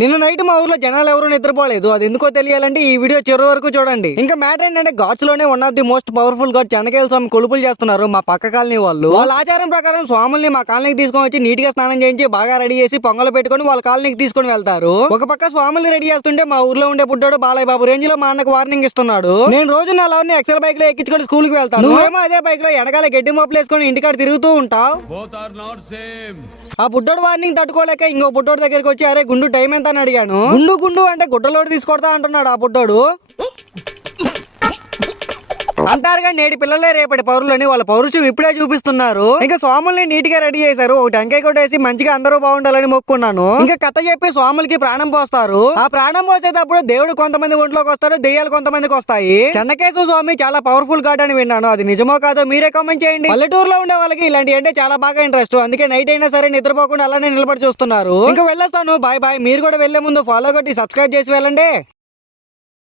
నిన్న నైట్ మా ఊర్లో జనాలు ఎవరు నిద్రపోలేదు. అది ఎందుకో తెలియాలంటే ఈ వీడియో చివరి వరకు చూడండి. ఇంకా మ్యాటర్ ఏంటంటే గాడ్స్ లోనే one of the most powerful god Chennakeshwara Swamy కొలుపులు చేస్తున్నారు మా పక్క కాలనీ వాళ్ళు. వాళ్ళ ఆచారం ప్రకారం స్వాముల్ని మా కాలనీకి తీసుకొని వచ్చి నీట్ గా స్నానం చేయించి బాగా రెడీ చేసి పొంగలు పెట్టుకొని వాళ్ళ కాలనీకి తీసుకొని వెళ్తారు. ఒక పక్క స్వాముల్ని రెడీ చేస్తుంటే మా ఊర్లో ఉండే బుడ్డోడు బాలయ్య బాబు రేంజ్ లో మా అన్నకు వార్నింగ్ ఇస్తున్నాడు. నేను రోజు నా లవర్ని ఎక్సెల్ బైక్ లో ఎక్కించుకొని స్కూల్ కి వెళ్తాను. నువ్వేమో అదే బైక్ లో ఎనకాల గడ్డి మోపులు వేసుకొని ఇంటికాడ తిరుగుతూ ఉంటావు. ఆ బుడ్డోడు వార్నింగ్ తట్టుకోలేక ఇంకో బుడ్డోడు దగ్గరికి వచ్చి అరే గుండు టైం ఎంత అని అడిగాను. గుండు అంటే గుడ్డలోడు తీసుకొడతా అంటున్నాడు ఆ బుడ్డోడు. అంటారుగా నేటి పిల్లలే రేపటి పౌరులని వాళ్ళ పౌరుషం ఇప్పుడే చూపిస్తున్నారు. ఇంకా స్వాముల్ని నీట్ గా రెడీ చేశారు. ఒక టెంకాయ కొట్టేసి మంచిగా అందరూ బాగుండాలని మొక్కున్నాను. ఇంకా కథ చెప్పి స్వాములకి ప్రాణం పోస్తారు. ఆ ప్రాణం పోసేటప్పుడు దేవుడు కొంతమంది ఒంట్లోకి వస్తాడు, దెయ్యాలు కొంతమందికి వస్తాయి. చెన్నకేశ్వర స్వామి చాలా పవర్ఫుల్ గాడ్ అని విన్నాను. అది నిజమో కాదో మీరే కామెంట్ చేయండి. పల్లెటూరులో ఉండే వాళ్ళకి ఇలాంటి అంటే చాలా బాగా ఇంట్రెస్ట్. అందుకే నైట్ అయినా సరే నిద్రపోకుండా అలానే నిలబడి చూస్తున్నారు. ఇంకా వెళ్ళొస్తాను. Bye bye. మీరు కూడా వెళ్లే ముందు ఫాలో కొట్టి సబ్స్క్రైబ్ చేసి వెళ్ళండి.